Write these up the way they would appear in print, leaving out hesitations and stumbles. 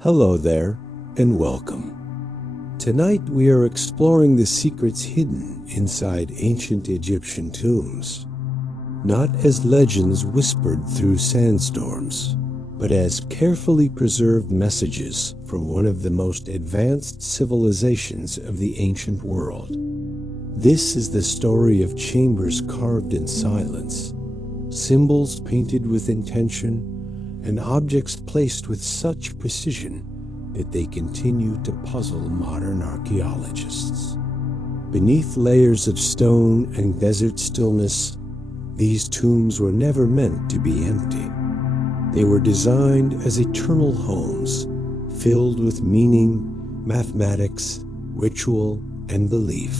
Hello there, and welcome. Tonight we are exploring the secrets hidden inside ancient Egyptian tombs, not as legends whispered through sandstorms, but as carefully preserved messages from one of the most advanced civilizations of the ancient world. This is the story of chambers carved in silence, symbols painted with intention, and objects placed with such precision that they continue to puzzle modern archaeologists. Beneath layers of stone and desert stillness, these tombs were never meant to be empty. They were designed as eternal homes, filled with meaning, mathematics, ritual, and belief.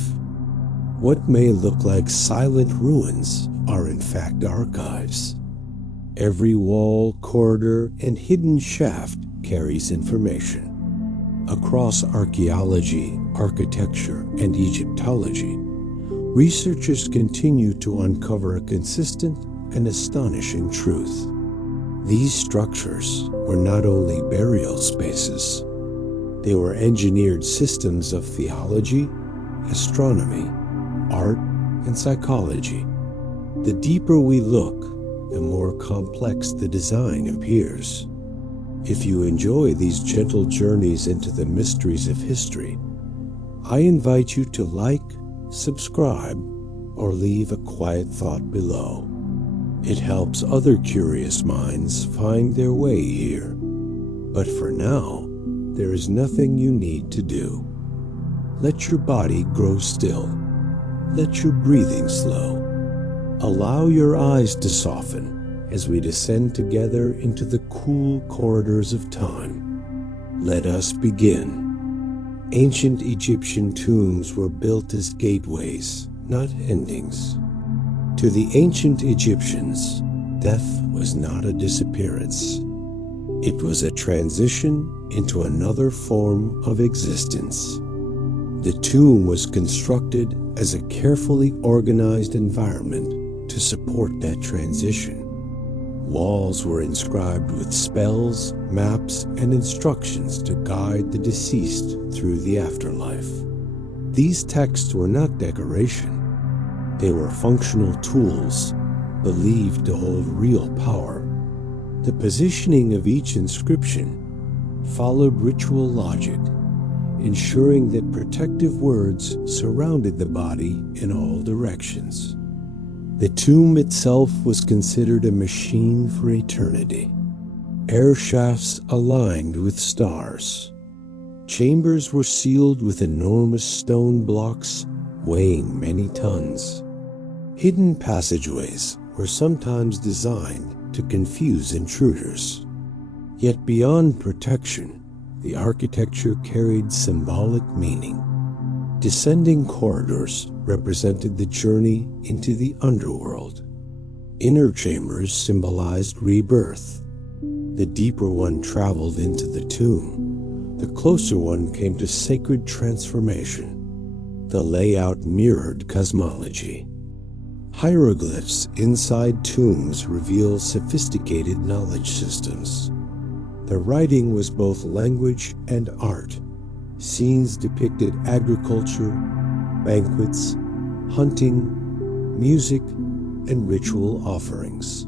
What may look like silent ruins are in fact archives. Every wall, corridor, and hidden shaft carries information. Across archaeology, architecture, and Egyptology, researchers continue to uncover a consistent and astonishing truth. These structures were not only burial spaces, they were engineered systems of theology, astronomy, art, and psychology. The deeper we look, the more complex the design appears. If you enjoy these gentle journeys into the mysteries of history, I invite you to like, subscribe, or leave a quiet thought below. It helps other curious minds find their way here. But for now, there is nothing you need to do. Let your body grow still. Let your breathing slow. Allow your eyes to soften as we descend together into the cool corridors of time. Let us begin. Ancient Egyptian tombs were built as gateways, not endings. To the ancient Egyptians, death was not a disappearance. It was a transition into another form of existence. The tomb was constructed as a carefully organized environment to support that transition. Walls were inscribed with spells, maps, and instructions to guide the deceased through the afterlife. These texts were not decoration. They were functional tools, believed to hold real power. The positioning of each inscription followed ritual logic, ensuring that protective words surrounded the body in all directions. The tomb itself was considered a machine for eternity. Air shafts aligned with stars. Chambers were sealed with enormous stone blocks weighing many tons. Hidden passageways were sometimes designed to confuse intruders. Yet beyond protection, the architecture carried symbolic meaning. Descending corridors represented the journey into the underworld. Inner chambers symbolized rebirth. The deeper one traveled into the tomb. The closer one came to sacred transformation. The layout mirrored cosmology. Hieroglyphs inside tombs reveal sophisticated knowledge systems. The writing was both language and art. Scenes depicted agriculture, banquets, hunting, music, and ritual offerings.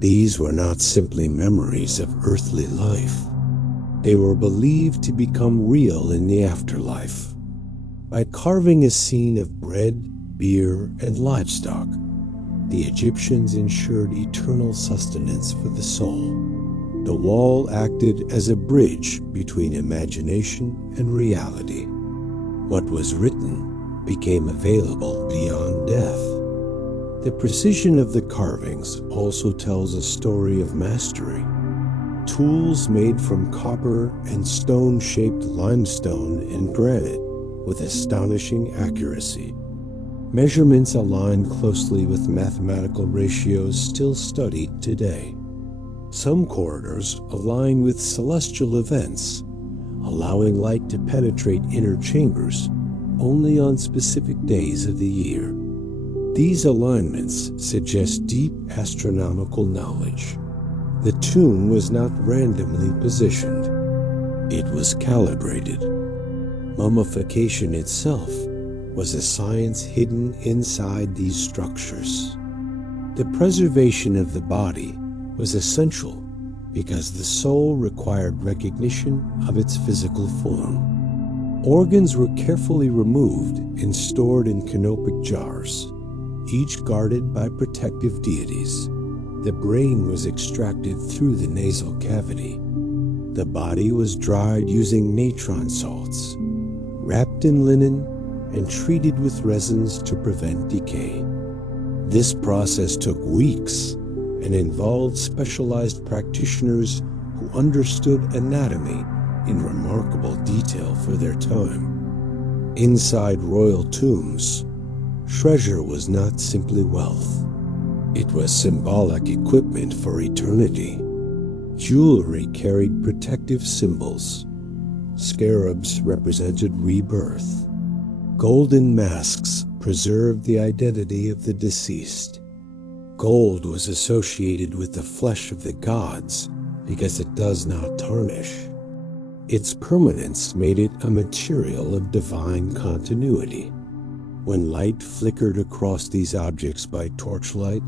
These were not simply memories of earthly life. They were believed to become real in the afterlife. By carving a scene of bread, beer, and livestock, the Egyptians ensured eternal sustenance for the soul. The wall acted as a bridge between imagination and reality. What was written became available beyond death. The precision of the carvings also tells a story of mastery. Tools made from copper and stone-shaped limestone and granite with astonishing accuracy. Measurements aligned closely with mathematical ratios still studied today. Some corridors align with celestial events, allowing light to penetrate inner chambers only on specific days of the year. These alignments suggest deep astronomical knowledge. The tomb was not randomly positioned. it was calibrated. Mummification itself was a science hidden inside these structures. The preservation of the body was essential because the soul required recognition of its physical form. Organs were carefully removed and stored in canopic jars, each guarded by protective deities. The brain was extracted through the nasal cavity. The body was dried using natron salts, wrapped in linen, and treated with resins to prevent decay. This process took weeks and involved specialized practitioners who understood anatomy in remarkable detail for their time. Inside royal tombs, treasure was not simply wealth. It was symbolic equipment for eternity. Jewelry carried protective symbols. Scarabs represented rebirth. Golden masks preserved the identity of the deceased. Gold was associated with the flesh of the gods because it does not tarnish. Its permanence made it a material of divine continuity. When light flickered across these objects by torchlight,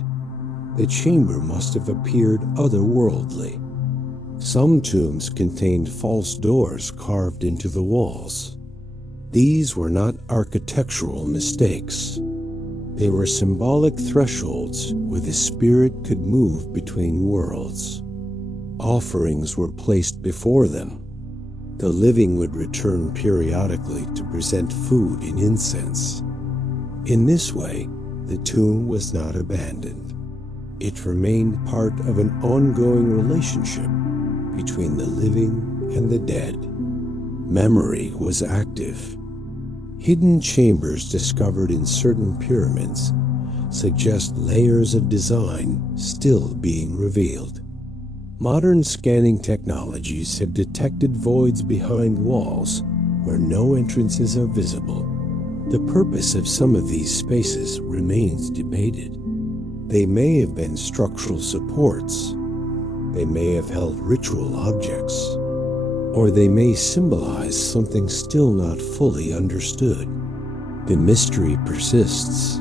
the chamber must have appeared otherworldly. Some tombs contained false doors carved into the walls. These were not architectural mistakes. They were symbolic thresholds where the spirit could move between worlds. Offerings were placed before them. The living would return periodically to present food and incense. In this way, the tomb was not abandoned. It remained part of an ongoing relationship between the living and the dead. Memory was active. Hidden chambers discovered in certain pyramids suggest layers of design still being revealed. Modern scanning technologies have detected voids behind walls where no entrances are visible. The purpose of some of these spaces remains debated. They may have been structural supports, they may have held ritual objects, or they may symbolize something still not fully understood. The mystery persists.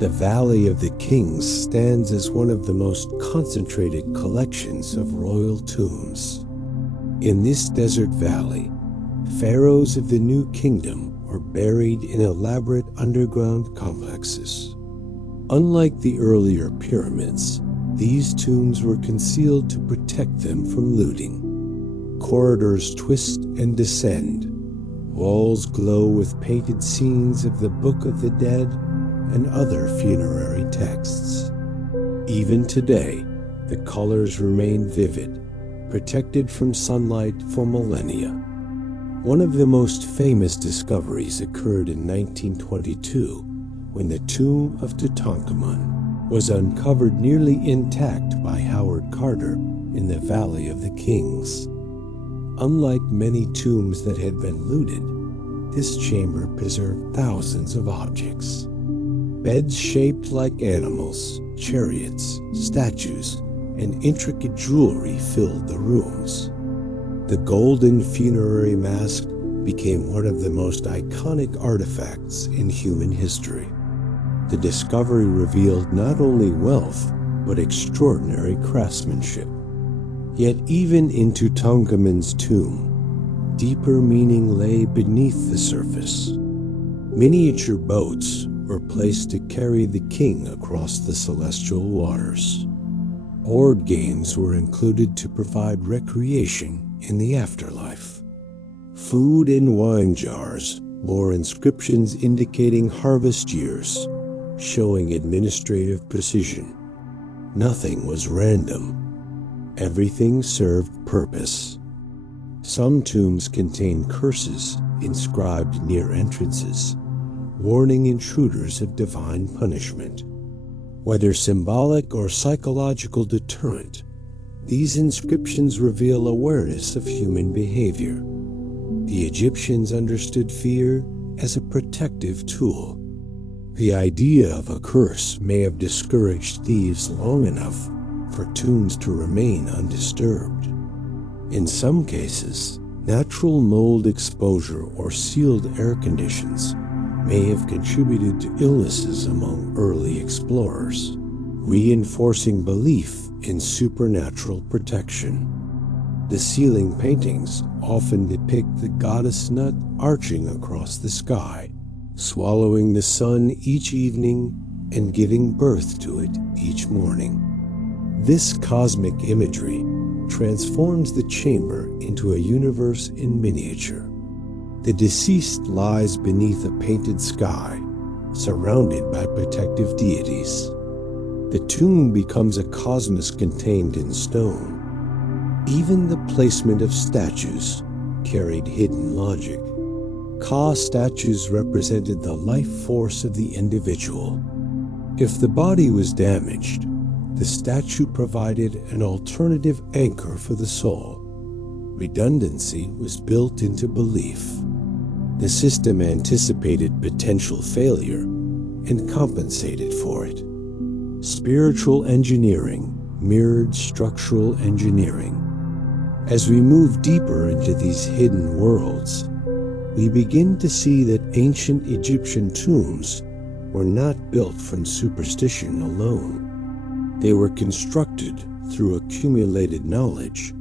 The Valley of the Kings stands as one of the most concentrated collections of royal tombs. In this desert valley, pharaohs of the New Kingdom were buried in elaborate underground complexes. Unlike the earlier pyramids, these tombs were concealed to protect them from looting. Corridors twist and descend. Walls glow with painted scenes of the Book of the Dead and other funerary texts. Even today, the colors remain vivid, protected from sunlight for millennia. One of the most famous discoveries occurred in 1922 when the tomb of Tutankhamun was uncovered nearly intact by Howard Carter in the Valley of the Kings. Unlike many tombs that had been looted, this chamber preserved thousands of objects. Beds shaped like animals, chariots, statues, and intricate jewelry filled the rooms. The golden funerary mask became one of the most iconic artifacts in human history. The discovery revealed not only wealth, but extraordinary craftsmanship. Yet even in Tutankhamun's tomb, deeper meaning lay beneath the surface. Miniature boats were placed to carry the king across the celestial waters. Board games were included to provide recreation in the afterlife. Food in wine jars bore inscriptions indicating harvest years, showing administrative precision. Nothing was random. Everything served purpose. Some tombs contain curses inscribed near entrances, warning intruders of divine punishment. Whether symbolic or psychological deterrent, these inscriptions reveal awareness of human behavior. The Egyptians understood fear as a protective tool. The idea of a curse may have discouraged thieves long enough for tombs to remain undisturbed. In some cases, Natural mold exposure or sealed air conditions may have contributed to illnesses among early explorers, reinforcing belief in supernatural protection. The ceiling paintings often depict the goddess Nut arching across the sky, swallowing the sun each evening and giving birth to it each morning. This cosmic imagery transforms the chamber into a universe in miniature. The deceased lies beneath a painted sky, surrounded by protective deities. The tomb becomes a cosmos contained in stone. Even the placement of statues carried hidden logic. Ka statues represented the life force of the individual. If the body was damaged, the statue provided an alternative anchor for the soul. Redundancy was built into belief. The system anticipated potential failure and compensated for it. Spiritual engineering mirrored structural engineering. As we move deeper into these hidden worlds, we begin to see that ancient Egyptian tombs were not built from superstition alone. They were constructed through accumulated knowledge,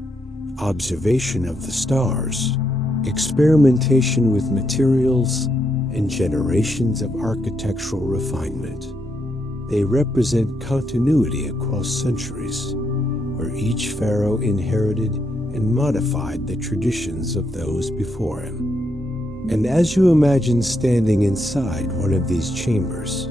observation of the stars, experimentation with materials, and generations of architectural refinement. They represent continuity across centuries, where each pharaoh inherited and modified the traditions of those before him. And as you imagine standing inside one of these chambers,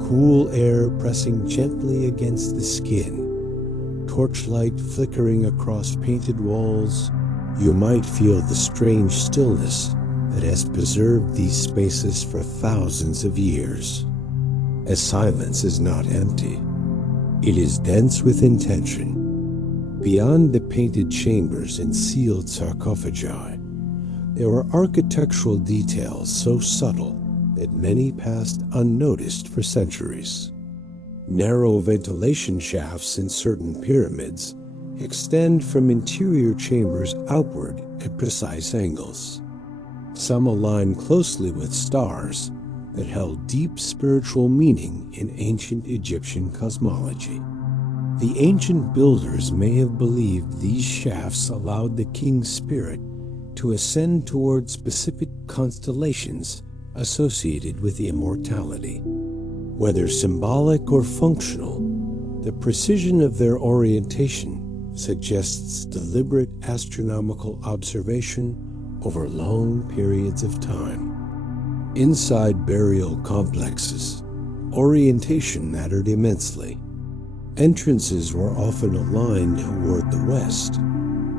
cool air pressing gently against the skin, torchlight flickering across painted walls, you might feel the strange stillness that has preserved these spaces for thousands of years. As silence is not empty, it is dense with intention. Beyond the painted chambers and sealed sarcophagi, there were architectural details so subtle that many passed unnoticed for centuries. Narrow ventilation shafts in certain pyramids extend from interior chambers outward at precise angles. Some align closely with stars that held deep spiritual meaning in ancient Egyptian cosmology. The ancient builders may have believed these shafts allowed the king's spirit to ascend toward specific constellations associated with immortality. Whether symbolic or functional, the precision of their orientation suggests deliberate astronomical observation over long periods of time. Inside burial complexes, orientation mattered immensely. Entrances were often aligned toward the west,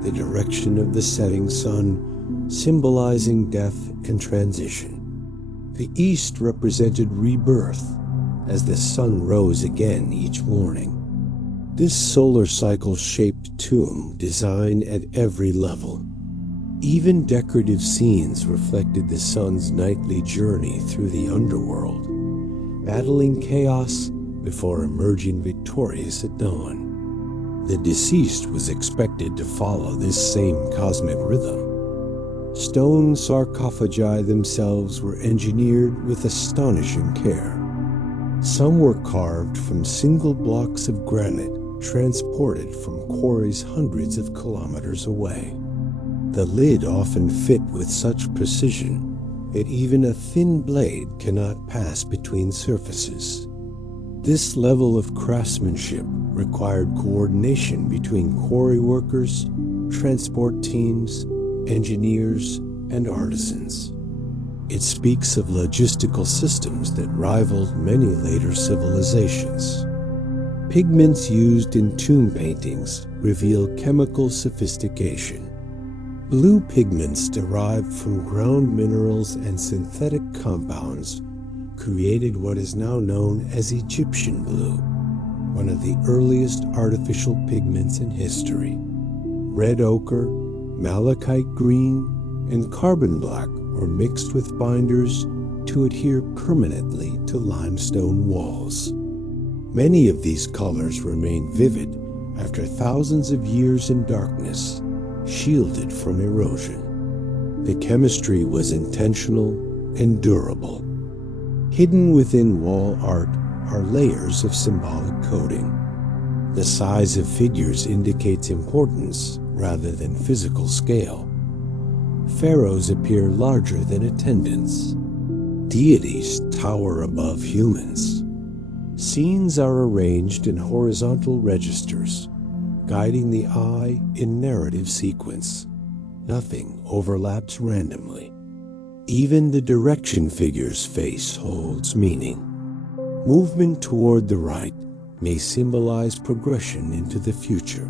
the direction of the setting sun, symbolizing death and transition. The east represented rebirth, as the sun rose again each morning. This solar cycle-shaped tomb designed at every level. Even decorative scenes reflected the sun's nightly journey through the underworld, battling chaos before emerging victorious at dawn. The deceased was expected to follow this same cosmic rhythm. Stone sarcophagi themselves were engineered with astonishing care. Some were carved from single blocks of granite transported from quarries hundreds of kilometers away. The lid often fit with such precision that even a thin blade cannot pass between surfaces. This level of craftsmanship required coordination between quarry workers, transport teams, engineers, and artisans. It speaks of logistical systems that rivaled many later civilizations. Pigments used in tomb paintings reveal chemical sophistication. Blue pigments derived from ground minerals and synthetic compounds created what is now known as Egyptian blue, one of the earliest artificial pigments in history. Red ochre, malachite green, and carbon black were mixed with binders to adhere permanently to limestone walls. Many of these colors remain vivid after thousands of years in darkness, shielded from erosion. The chemistry was intentional and durable. Hidden within wall art are layers of symbolic coding. The size of figures indicates importance rather than physical scale. Pharaohs appear larger than attendants. Deities tower above humans. Scenes are arranged in horizontal registers, guiding the eye in narrative sequence. Nothing overlaps randomly. Even the direction figure's face holds meaning. Movement toward the right may symbolize progression into the future,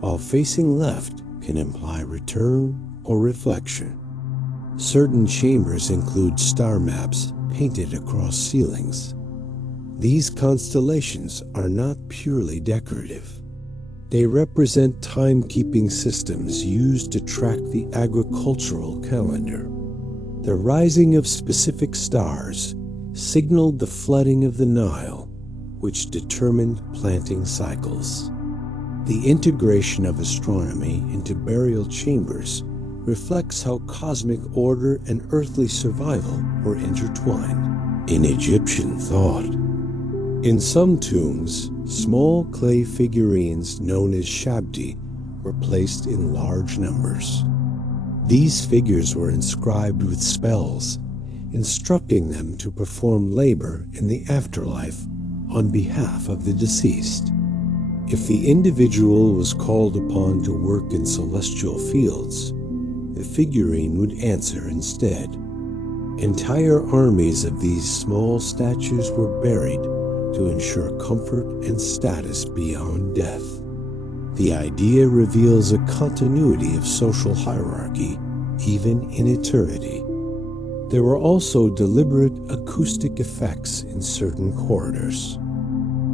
while facing left can imply return or reflection. Certain chambers include star maps painted across ceilings. These constellations are not purely decorative. They represent timekeeping systems used to track the agricultural calendar. The rising of specific stars signaled the flooding of the Nile, which determined planting cycles. The integration of astronomy into burial chambers reflects how cosmic order and earthly survival were intertwined in Egyptian thought. In some tombs, small clay figurines known as shabti were placed in large numbers. These figures were inscribed with spells, instructing them to perform labor in the afterlife on behalf of the deceased. If the individual was called upon to work in celestial fields, the figurine would answer instead. Entire armies of these small statues were buried to ensure comfort and status beyond death. The idea reveals a continuity of social hierarchy, even in eternity. There were also deliberate acoustic effects in certain corridors.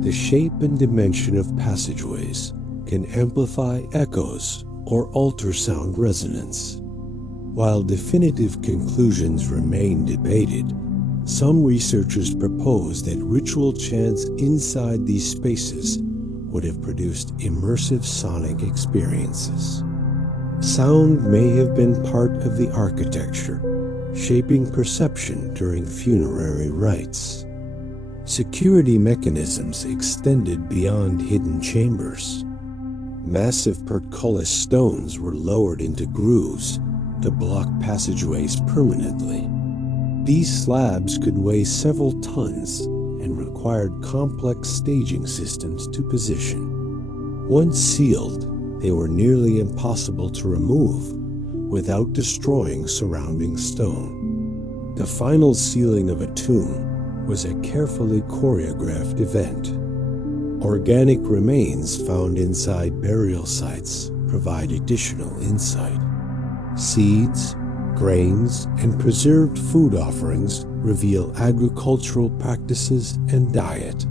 The shape and dimension of passageways can amplify echoes or alter sound resonance. While definitive conclusions remain debated, some researchers propose that ritual chants inside these spaces would have produced immersive sonic experiences. Sound may have been part of the architecture, shaping perception during funerary rites. Security mechanisms extended beyond hidden chambers. Massive portcullis stones were lowered into grooves to block passageways permanently. These slabs could weigh several tons and required complex staging systems to position. Once sealed, they were nearly impossible to remove without destroying surrounding stone. The final sealing of a tomb was a carefully choreographed event. Organic remains found inside burial sites provide additional insight. Seeds, grains, and preserved food offerings reveal agricultural practices and diet.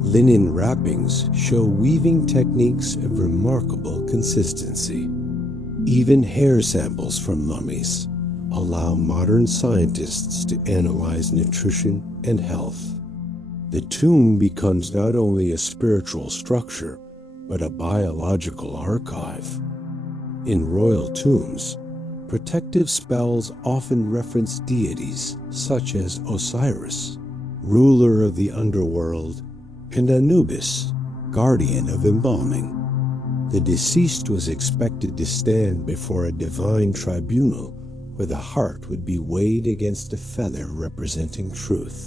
Linen wrappings show weaving techniques of remarkable consistency. Even hair samples from mummies allow modern scientists to analyze nutrition and health. The tomb becomes not only a spiritual structure, but a biological archive. In royal tombs, protective spells often reference deities such as Osiris, ruler of the underworld, and Anubis, guardian of embalming. The deceased was expected to stand before a divine tribunal where the heart would be weighed against a feather representing truth.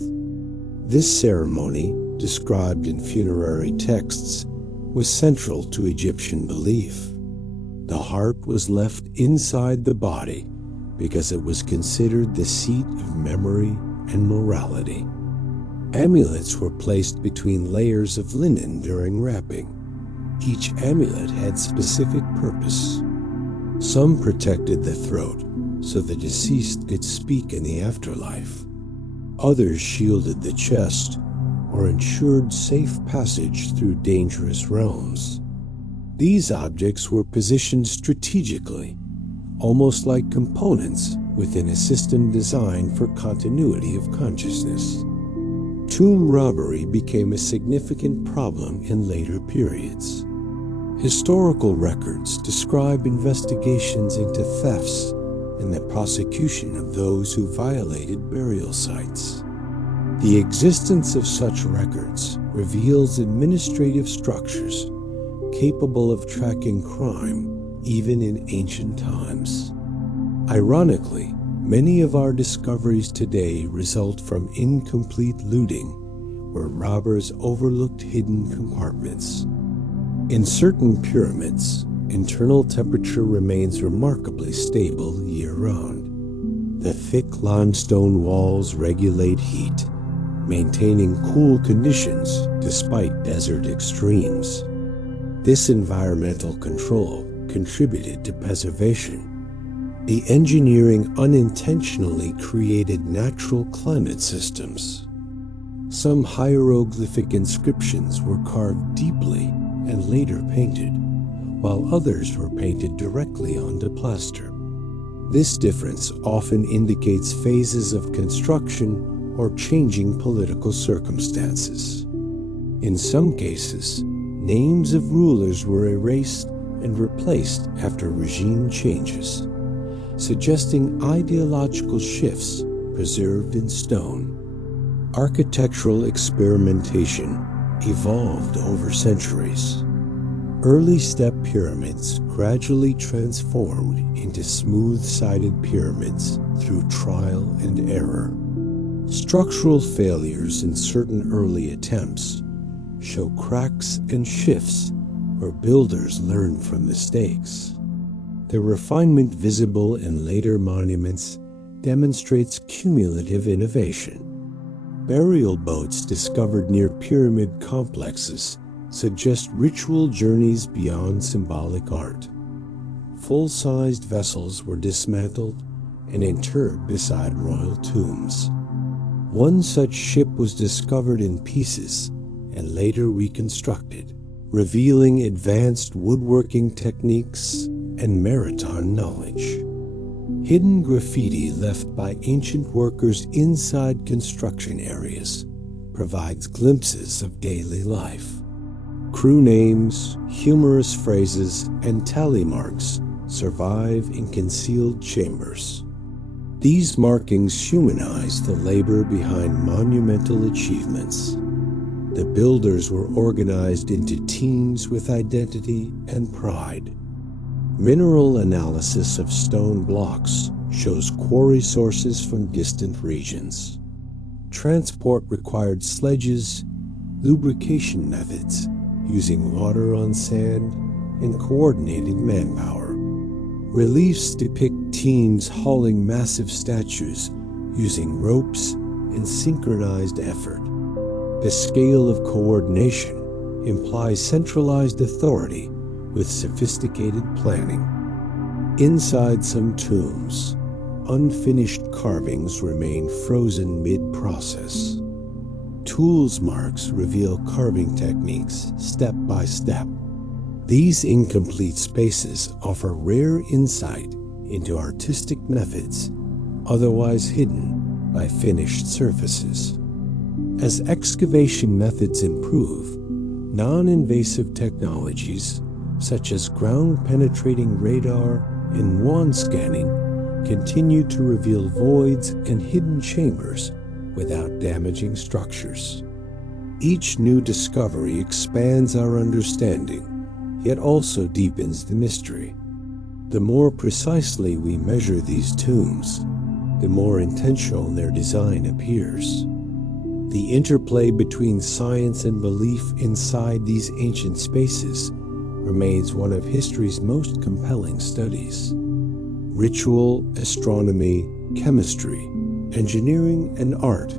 This ceremony, described in funerary texts, was central to Egyptian belief. The heart was left inside the body because it was considered the seat of memory and morality. Amulets were placed between layers of linen during wrapping. Each amulet had specific purpose. Some protected the throat so the deceased could speak in the afterlife. Others shielded the chest or ensured safe passage through dangerous realms. These objects were positioned strategically, almost like components within a system designed for continuity of consciousness. Tomb robbery became a significant problem in later periods. Historical records describe investigations into thefts and the prosecution of those who violated burial sites. The existence of such records reveals administrative structures capable of tracking crime even in ancient times. Ironically, many of our discoveries today result from incomplete looting, where robbers overlooked hidden compartments. In certain pyramids, internal temperature remains remarkably stable year-round. The thick limestone walls regulate heat, maintaining cool conditions despite desert extremes. This environmental control contributed to preservation. The engineering unintentionally created natural climate systems. Some hieroglyphic inscriptions were carved deeply and later painted, while others were painted directly onto plaster. This difference often indicates phases of construction or changing political circumstances. In some cases, names of rulers were erased and replaced after regime changes, suggesting ideological shifts preserved in stone. Architectural experimentation evolved over centuries. Early step pyramids gradually transformed into smooth-sided pyramids through trial and error. Structural failures in certain early attempts show cracks and shifts where builders learned from mistakes. The refinement visible in later monuments demonstrates cumulative innovation. Burial boats discovered near pyramid complexes suggest ritual journeys beyond symbolic art. Full-sized vessels were dismantled and interred beside royal tombs. One such ship was discovered in pieces and later reconstructed, revealing advanced woodworking techniques and maritime knowledge. Hidden graffiti left by ancient workers inside construction areas provides glimpses of daily life. Crew names, humorous phrases, and tally marks survive in concealed chambers. These markings humanize the labor behind monumental achievements. The builders were organized into teams with identity and pride. Mineral analysis of stone blocks shows quarry sources from distant regions. Transport required sledges, lubrication methods using water on sand, and coordinated manpower. Reliefs depict teams hauling massive statues using ropes and synchronized effort. The scale of coordination implies centralized authority with sophisticated planning. Inside some tombs, unfinished carvings remain frozen mid-process. Tools marks reveal carving techniques step by step. These incomplete spaces offer rare insight into artistic methods otherwise hidden by finished surfaces. As excavation methods improve, non-invasive technologies such as ground-penetrating radar and wand scanning continue to reveal voids and hidden chambers without damaging structures. Each new discovery expands our understanding, yet also deepens the mystery. The more precisely we measure these tombs, the more intentional their design appears. The interplay between science and belief inside these ancient spaces remains one of history's most compelling studies. Ritual, astronomy, chemistry, engineering, and art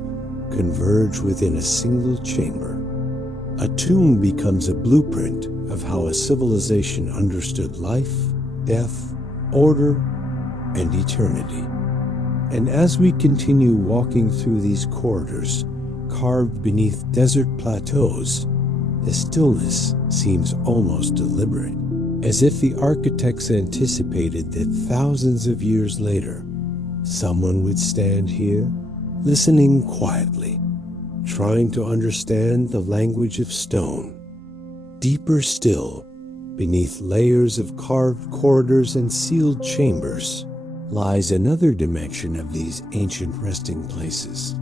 converge within a single chamber. A tomb becomes a blueprint of how a civilization understood life, death, order, and eternity. And as we continue walking through these corridors, carved beneath desert plateaus, the stillness seems almost deliberate, as if the architects anticipated that thousands of years later, someone would stand here, listening quietly, trying to understand the language of stone. Deeper still, beneath layers of carved corridors and sealed chambers, lies another dimension of these ancient resting places,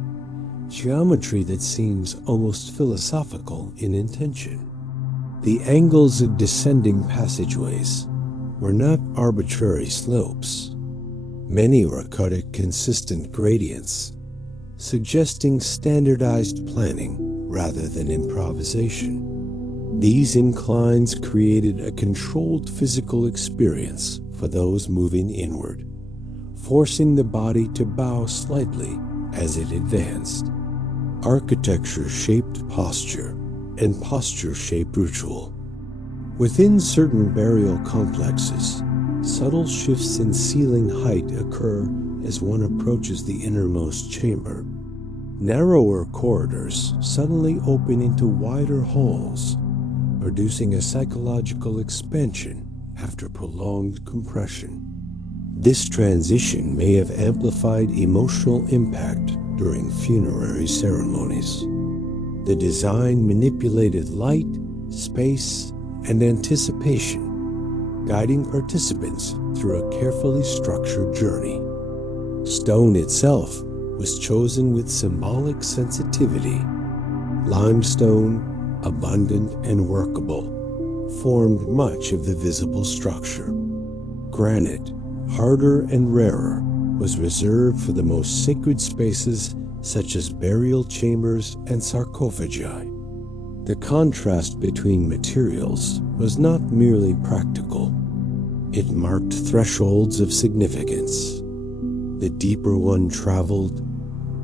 geometry that seems almost philosophical in intention. The angles of descending passageways were not arbitrary slopes. Many were cut at consistent gradients, suggesting standardized planning rather than improvisation. These inclines created a controlled physical experience for those moving inward, forcing the body to bow slightly as it advanced. Architecture shaped posture, and posture shaped ritual. Within certain burial complexes, subtle shifts in ceiling height occur as one approaches the innermost chamber. Narrower corridors suddenly open into wider halls, producing a psychological expansion after prolonged compression. This transition may have amplified emotional impact during funerary ceremonies. The design manipulated light, space, and anticipation, guiding participants through a carefully structured journey. Stone itself was chosen with symbolic sensitivity. Limestone, abundant and workable, formed much of the visible structure. Granite, harder and rarer, was reserved for the most sacred spaces such as burial chambers and sarcophagi. The contrast between materials was not merely practical. It marked thresholds of significance. The deeper one traveled,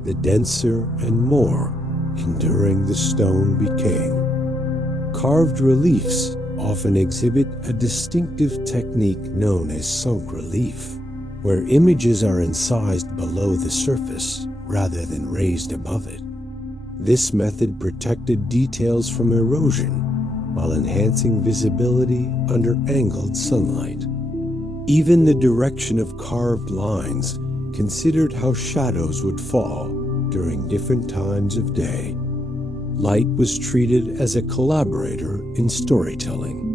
the denser and more enduring the stone became. Carved reliefs often exhibit a distinctive technique known as sunk relief, where images are incised below the surface rather than raised above it. This method protected details from erosion while enhancing visibility under angled sunlight. Even the direction of carved lines considered how shadows would fall during different times of day. Light was treated as a collaborator in storytelling.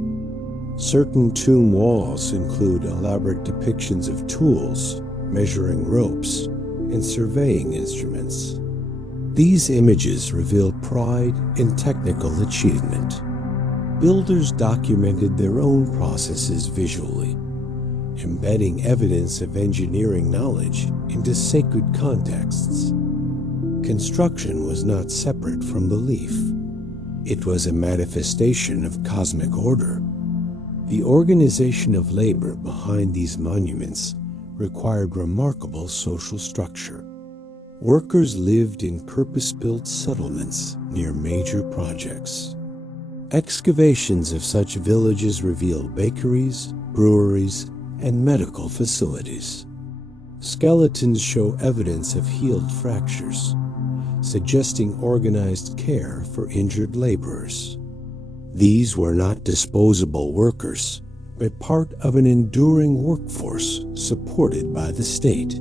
Certain tomb walls include elaborate depictions of tools, measuring ropes, and surveying instruments. These images reveal pride in technical achievement. Builders documented their own processes visually, embedding evidence of engineering knowledge into sacred contexts. Construction was not separate from belief. It was a manifestation of cosmic order. The organization of labor behind these monuments required remarkable social structure. Workers lived in purpose-built settlements near major projects. Excavations of such villages reveal bakeries, breweries, and medical facilities. Skeletons show evidence of healed fractures, suggesting organized care for injured laborers. These were not disposable workers, but part of an enduring workforce supported by the state.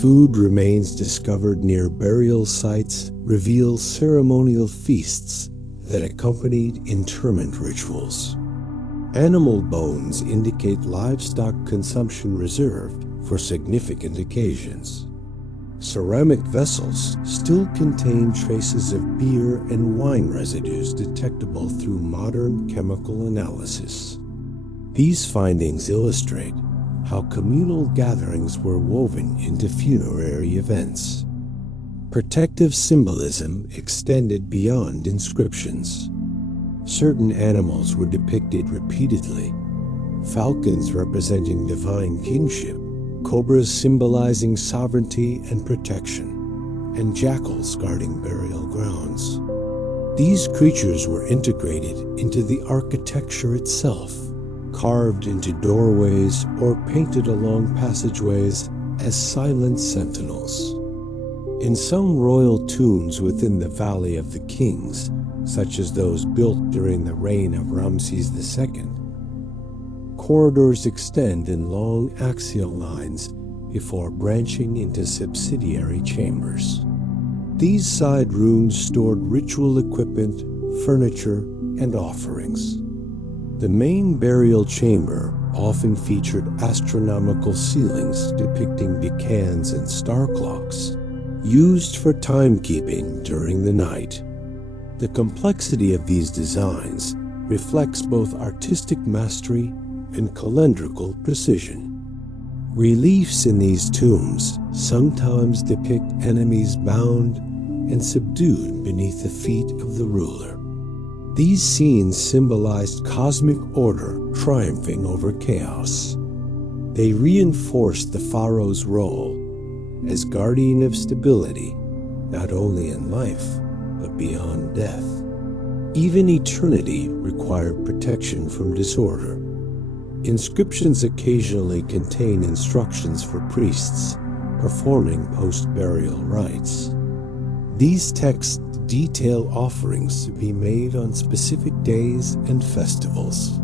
Food remains discovered near burial sites reveal ceremonial feasts that accompanied interment rituals. Animal bones indicate livestock consumption reserved for significant occasions. Ceramic vessels still contain traces of beer and wine residues detectable through modern chemical analysis. These findings illustrate how communal gatherings were woven into funerary events. Protective symbolism extended beyond inscriptions. Certain animals were depicted repeatedly: falcons representing divine kingship, cobras symbolizing sovereignty and protection, and jackals guarding burial grounds. These creatures were integrated into the architecture itself, carved into doorways or painted along passageways as silent sentinels. In some royal tombs within the Valley of the Kings, such as those built during the reign of Ramses II, corridors extend in long axial lines before branching into subsidiary chambers. These side rooms stored ritual equipment, furniture, and offerings. The main burial chamber often featured astronomical ceilings depicting decans and star clocks, used for timekeeping during the night. The complexity of these designs reflects both artistic mastery and calendrical precision. Reliefs in these tombs sometimes depict enemies bound and subdued beneath the feet of the ruler. These scenes symbolized cosmic order triumphing over chaos. They reinforced the pharaoh's role as guardian of stability, not only in life, but beyond death. Even eternity required protection from disorder. Inscriptions occasionally contain instructions for priests performing post-burial rites. These texts detail offerings to be made on specific days and festivals.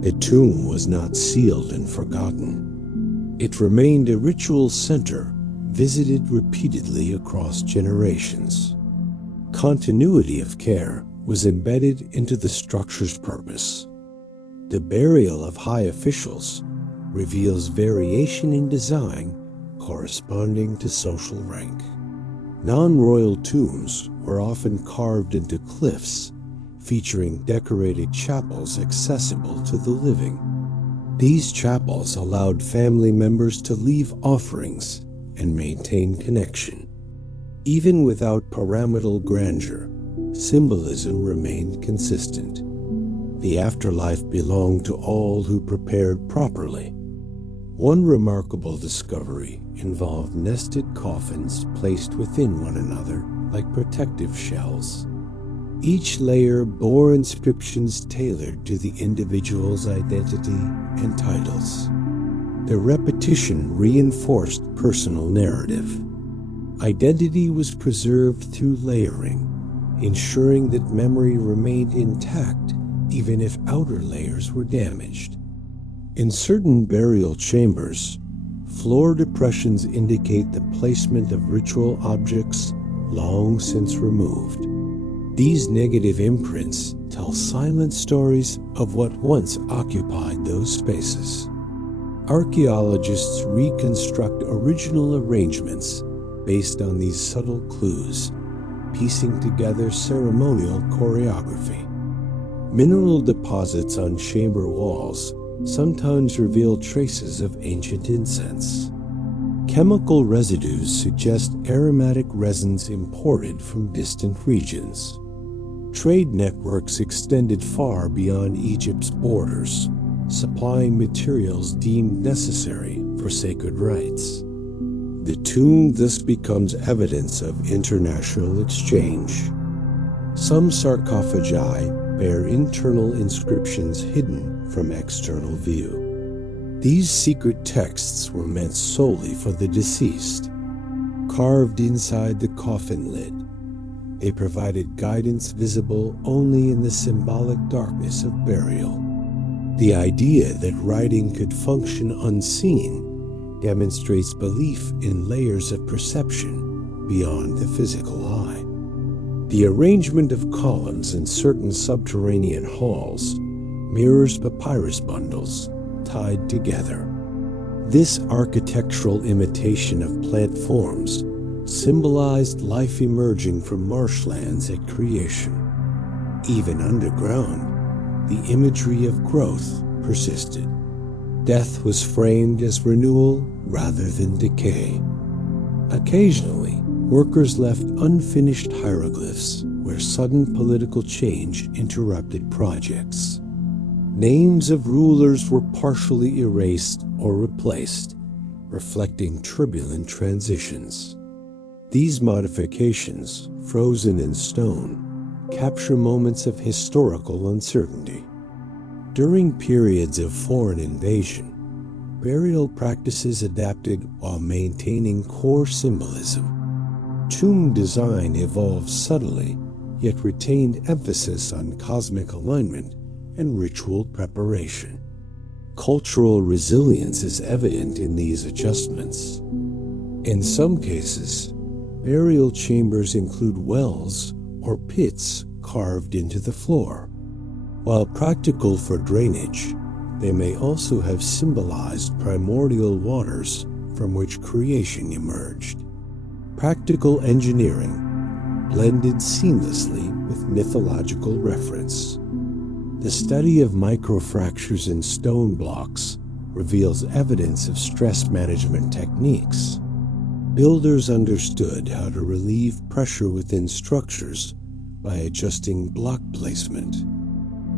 The tomb was not sealed and forgotten. It remained a ritual center, visited repeatedly across generations. Continuity of care was embedded into the structure's purpose. The burial of high officials reveals variation in design corresponding to social rank. Non-royal tombs were often carved into cliffs, featuring decorated chapels accessible to the living. These chapels allowed family members to leave offerings and maintain connection. Even without pyramidal grandeur, symbolism remained consistent. The afterlife belonged to all who prepared properly. One remarkable discovery involved nested coffins placed within one another like protective shells. Each layer bore inscriptions tailored to the individual's identity and titles. The repetition reinforced personal narrative. Identity was preserved through layering, ensuring that memory remained intact even if outer layers were damaged. In certain burial chambers, floor depressions indicate the placement of ritual objects long since removed. These negative imprints tell silent stories of what once occupied those spaces. Archaeologists reconstruct original arrangements based on these subtle clues, piecing together ceremonial choreography. Mineral deposits on chamber walls sometimes reveal traces of ancient incense. Chemical residues suggest aromatic resins imported from distant regions. Trade networks extended far beyond Egypt's borders, supplying materials deemed necessary for sacred rites. The tomb thus becomes evidence of international exchange. Some sarcophagi bear internal inscriptions hidden from external view. These secret texts were meant solely for the deceased. Carved inside the coffin lid, they provided guidance visible only in the symbolic darkness of burial. The idea that writing could function unseen demonstrates belief in layers of perception beyond the physical eye. The arrangement of columns in certain subterranean halls mirrors papyrus bundles tied together. This architectural imitation of plant forms symbolized life emerging from marshlands at creation. Even underground, the imagery of growth persisted. Death was framed as renewal rather than decay. Occasionally, workers left unfinished hieroglyphs where sudden political change interrupted projects. Names of rulers were partially erased or replaced, reflecting turbulent transitions. These modifications, frozen in stone, capture moments of historical uncertainty. During periods of foreign invasion, burial practices adapted while maintaining core symbolism. Tomb design evolved subtly, yet retained emphasis on cosmic alignment and ritual preparation. Cultural resilience is evident in these adjustments. In some cases, burial chambers include wells or pits carved into the floor. While practical for drainage, They may also have symbolized primordial waters from which creation emerged. Practical engineering blended seamlessly with mythological reference. The study of microfractures in stone blocks reveals evidence of stress management techniques. Builders understood how to relieve pressure within structures by adjusting block placement.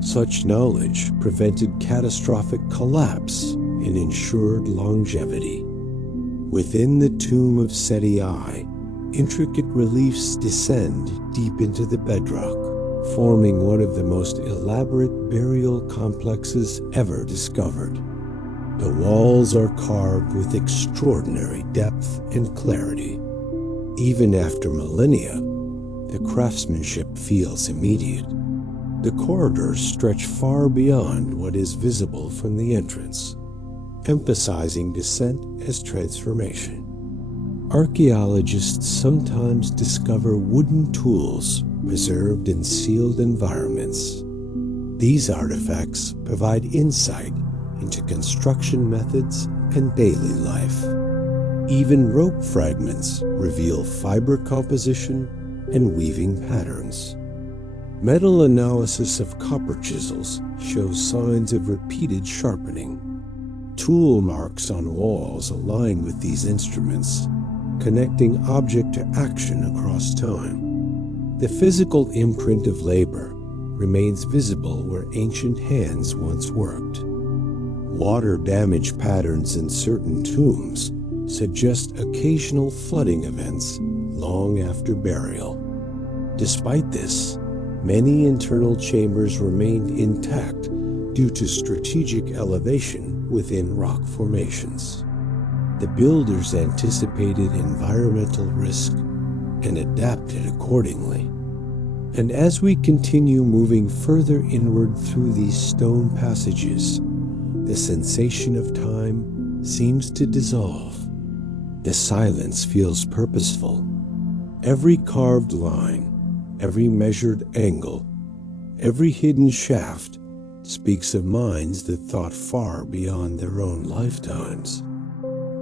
Such knowledge prevented catastrophic collapse and ensured longevity. Within the tomb of Seti I, intricate reliefs descend deep into the bedrock, forming one of the most elaborate burial complexes ever discovered. The walls are carved with extraordinary depth and clarity. Even after millennia, the craftsmanship feels immediate. The corridors stretch far beyond what is visible from the entrance, emphasizing descent as transformation. Archaeologists sometimes discover wooden tools preserved in sealed environments. These artifacts provide insight into construction methods and daily life. Even rope fragments reveal fiber composition and weaving patterns. Metal analysis of copper chisels shows signs of repeated sharpening. Tool marks on walls align with these instruments, connecting object to action across time. The physical imprint of labor remains visible where ancient hands once worked. Water damage patterns in certain tombs suggest occasional flooding events long after burial. Despite this, many internal chambers remained intact due to strategic elevation within rock formations. The builders anticipated environmental risk and adapted accordingly. And as we continue moving further inward through these stone passages, the sensation of time seems to dissolve. The silence feels purposeful. Every carved line, every measured angle, every hidden shaft speaks of minds that thought far beyond their own lifetimes.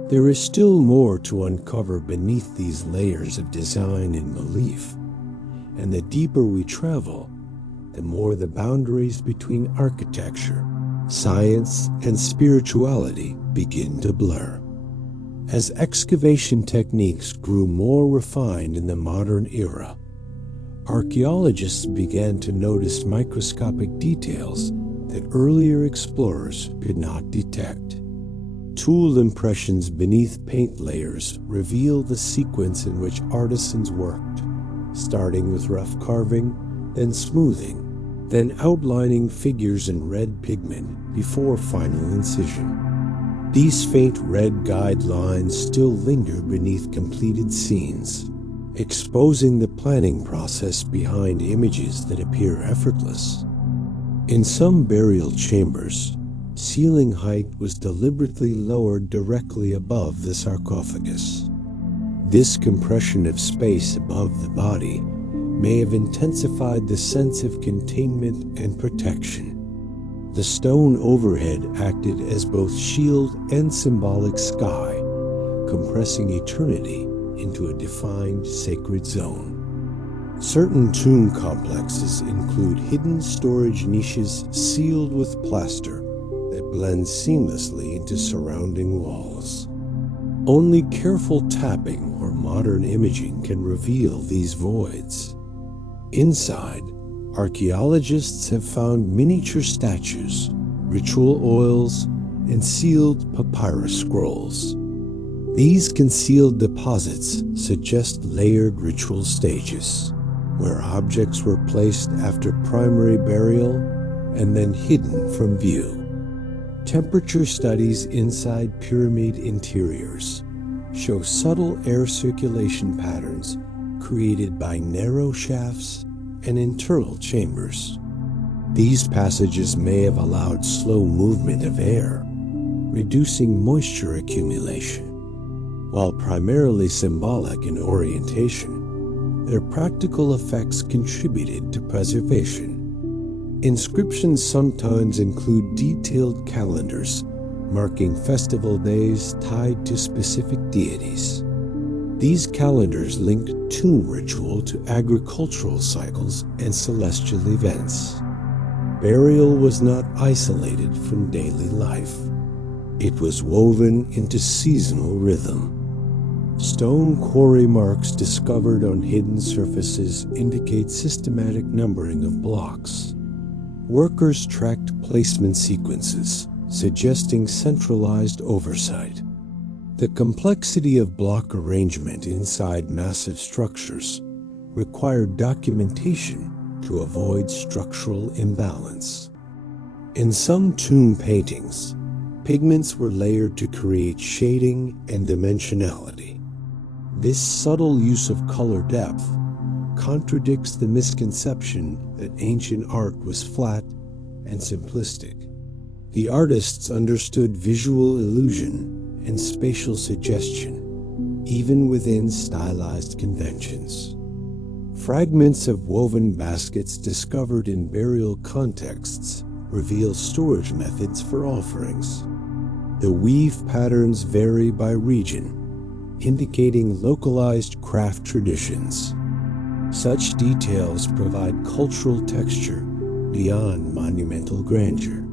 There is still more to uncover beneath these layers of design and belief, and the deeper we travel, the more the boundaries between architecture, science, and spirituality begin to blur. As excavation techniques grew more refined in the modern era, archaeologists began to notice microscopic details that earlier explorers could not detect. Tool impressions beneath paint layers reveal the sequence in which artisans worked, starting with rough carving, then smoothing, then outlining figures in red pigment before final incision. These faint red guide lines still linger beneath completed scenes, exposing the planning process behind images that appear effortless. In some burial chambers, ceiling height was deliberately lowered directly above the sarcophagus. This compression of space above the body may have intensified the sense of containment and protection. The stone overhead acted as both shield and symbolic sky, compressing eternity into a defined sacred zone. Certain tomb complexes include hidden storage niches sealed with plaster that blend seamlessly into surrounding walls. Only careful tapping or modern imaging can reveal these voids. Inside, archaeologists have found miniature statues, ritual oils, and sealed papyrus scrolls. These concealed deposits suggest layered ritual stages, where objects were placed after primary burial and then hidden from view. Temperature studies inside pyramid interiors show subtle air circulation patterns created by narrow shafts and internal chambers. These passages may have allowed slow movement of air, reducing moisture accumulation. While primarily symbolic in orientation, their practical effects contributed to preservation. Inscriptions sometimes include detailed calendars, marking festival days tied to specific deities. These calendars linked tomb ritual to agricultural cycles and celestial events. Burial was not isolated from daily life. It was woven into seasonal rhythm. Stone quarry marks discovered on hidden surfaces indicate systematic numbering of blocks. Workers tracked placement sequences, suggesting centralized oversight. The complexity of block arrangement inside massive structures required documentation to avoid structural imbalance. In some tomb paintings, pigments were layered to create shading and dimensionality. This subtle use of color depth contradicts the misconception that ancient art was flat and simplistic. The artists understood visual illusion and spatial suggestion, even within stylized conventions. Fragments of woven baskets discovered in burial contexts reveal storage methods for offerings. The weave patterns vary by region, indicating localized craft traditions. Such details provide cultural texture beyond monumental grandeur.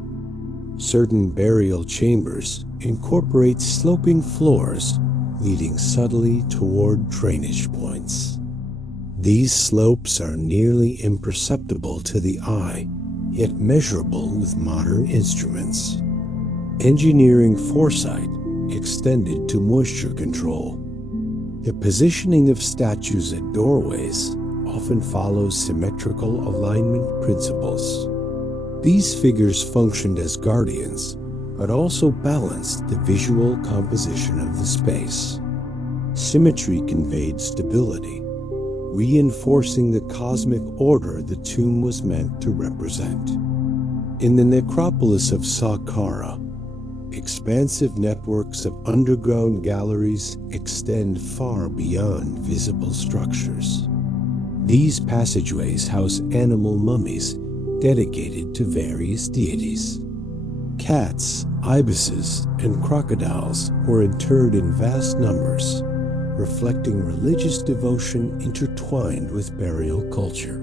Certain burial chambers incorporate sloping floors, leading subtly toward drainage points. These slopes are nearly imperceptible to the eye, yet measurable with modern instruments. Engineering foresight extended to moisture control. The positioning of statues at doorways often follows symmetrical alignment principles. These figures functioned as guardians, but also balanced the visual composition of the space. Symmetry conveyed stability, reinforcing the cosmic order the tomb was meant to represent. In the necropolis of Saqqara, expansive networks of underground galleries extend far beyond visible structures. These passageways house animal mummies dedicated to various deities. Cats, ibises, and crocodiles were interred in vast numbers, reflecting religious devotion intertwined with burial culture.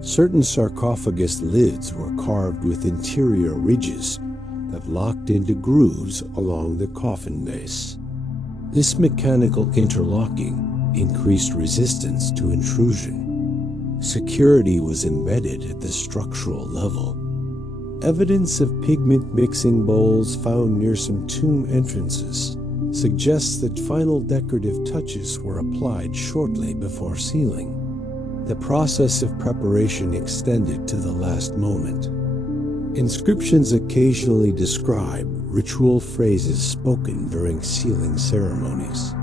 Certain sarcophagus lids were carved with interior ridges that locked into grooves along the coffin base. This mechanical interlocking increased resistance to intrusion. Security was embedded at the structural level. Evidence of pigment mixing bowls found near some tomb entrances suggests that final decorative touches were applied shortly before sealing. The process of preparation extended to the last moment. Inscriptions occasionally describe ritual phrases spoken during sealing ceremonies.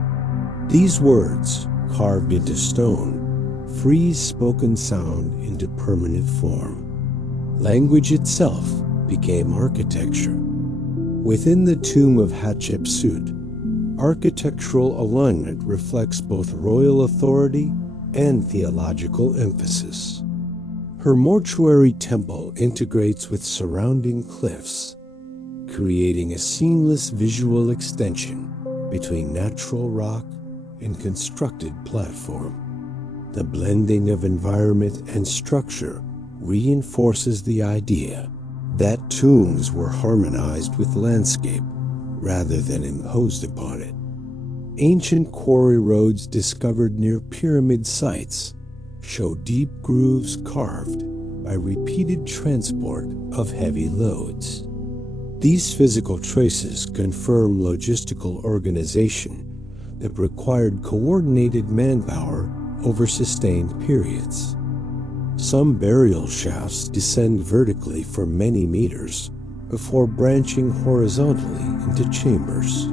These words, carved into stone, freeze spoken sound into permanent form. Language itself became architecture. Within the tomb of Hatshepsut, architectural alignment reflects both royal authority and theological emphasis. Her mortuary temple integrates with surrounding cliffs, creating a seamless visual extension between natural rock and constructed platform. The blending of environment and structure reinforces the idea that tombs were harmonized with landscape rather than imposed upon it. Ancient quarry roads discovered near pyramid sites show deep grooves carved by repeated transport of heavy loads. These physical traces confirm logistical organization that required coordinated manpower over sustained periods. Some burial shafts descend vertically for many meters before branching horizontally into chambers.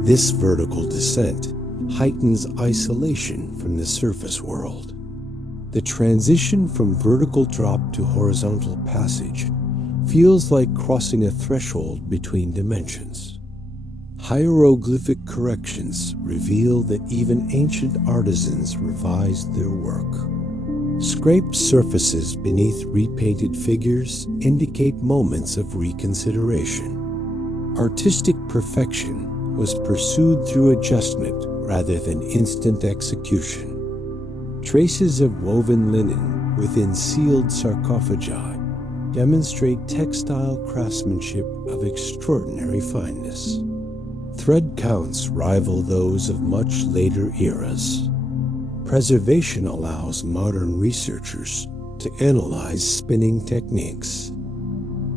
This vertical descent heightens isolation from the surface world. The transition from vertical drop to horizontal passage feels like crossing a threshold between dimensions. Hieroglyphic corrections reveal that even ancient artisans revised their work. Scraped surfaces beneath repainted figures indicate moments of reconsideration. Artistic perfection was pursued through adjustment rather than instant execution. Traces of woven linen within sealed sarcophagi demonstrate textile craftsmanship of extraordinary fineness. Thread counts rival those of much later eras. Preservation allows modern researchers to analyze spinning techniques.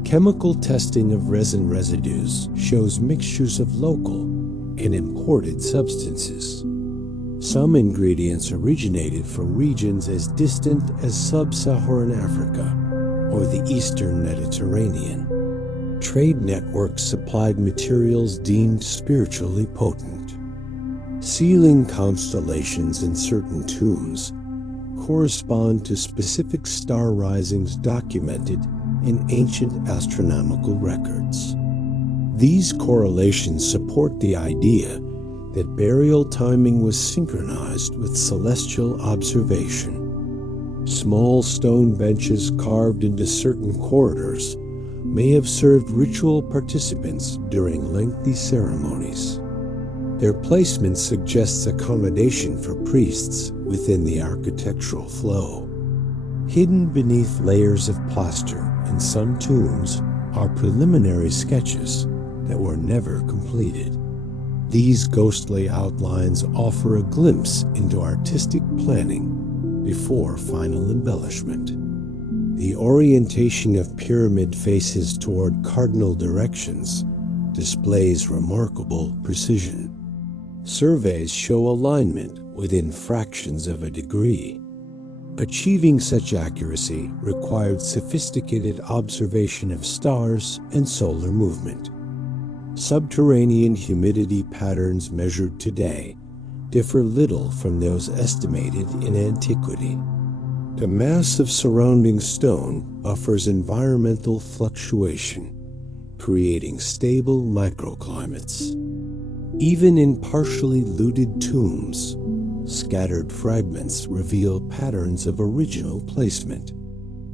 Chemical testing of resin residues shows mixtures of local and imported substances. Some ingredients originated from regions as distant as sub-Saharan Africa or the Eastern Mediterranean. Trade networks supplied materials deemed spiritually potent. Ceiling constellations in certain tombs correspond to specific star risings documented in ancient astronomical records. These correlations support the idea that burial timing was synchronized with celestial observation. Small stone benches carved into certain corridors may have served ritual participants during lengthy ceremonies. Their placement suggests accommodation for priests within the architectural flow. Hidden beneath layers of plaster in some tombs are preliminary sketches that were never completed. These ghostly outlines offer a glimpse into artistic planning before final embellishment. The orientation of pyramid faces toward cardinal directions displays remarkable precision. Surveys show alignment within fractions of a degree. Achieving such accuracy required sophisticated observation of stars and solar movement. Subterranean humidity patterns measured today differ little from those estimated in antiquity. The mass of surrounding stone offers environmental fluctuation, creating stable microclimates. Even in partially looted tombs, scattered fragments reveal patterns of original placement.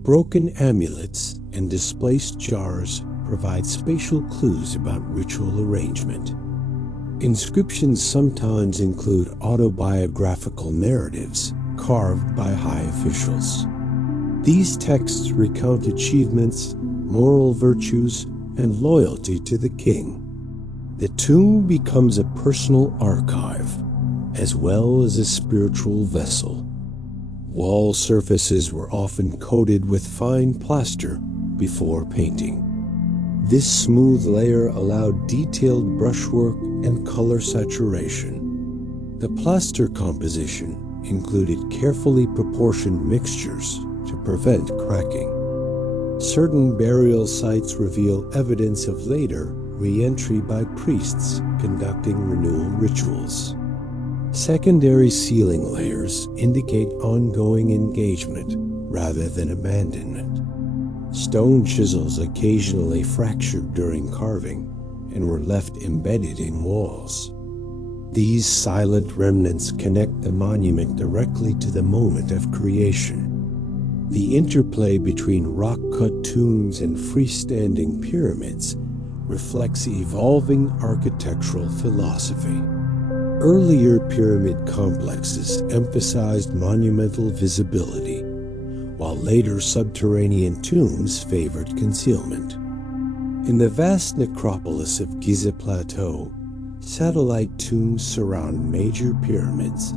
Broken amulets and displaced jars provide spatial clues about ritual arrangement. Inscriptions sometimes include autobiographical narratives carved by high officials. These texts recount achievements, moral virtues, and loyalty to the king. The tomb becomes a personal archive, as well as a spiritual vessel. Wall surfaces were often coated with fine plaster before painting. This smooth layer allowed detailed brushwork and color saturation. The plaster composition included carefully proportioned mixtures to prevent cracking. Certain burial sites reveal evidence of later re-entry by priests conducting renewal rituals. Secondary ceiling layers indicate ongoing engagement rather than abandonment. Stone chisels occasionally fractured during carving and were left embedded in walls. These silent remnants connect the monument directly to the moment of creation. The interplay between rock-cut tombs and freestanding pyramids reflects evolving architectural philosophy. Earlier pyramid complexes emphasized monumental visibility, while later subterranean tombs favored concealment. In the vast necropolis of Giza Plateau, satellite tombs surround major pyramids,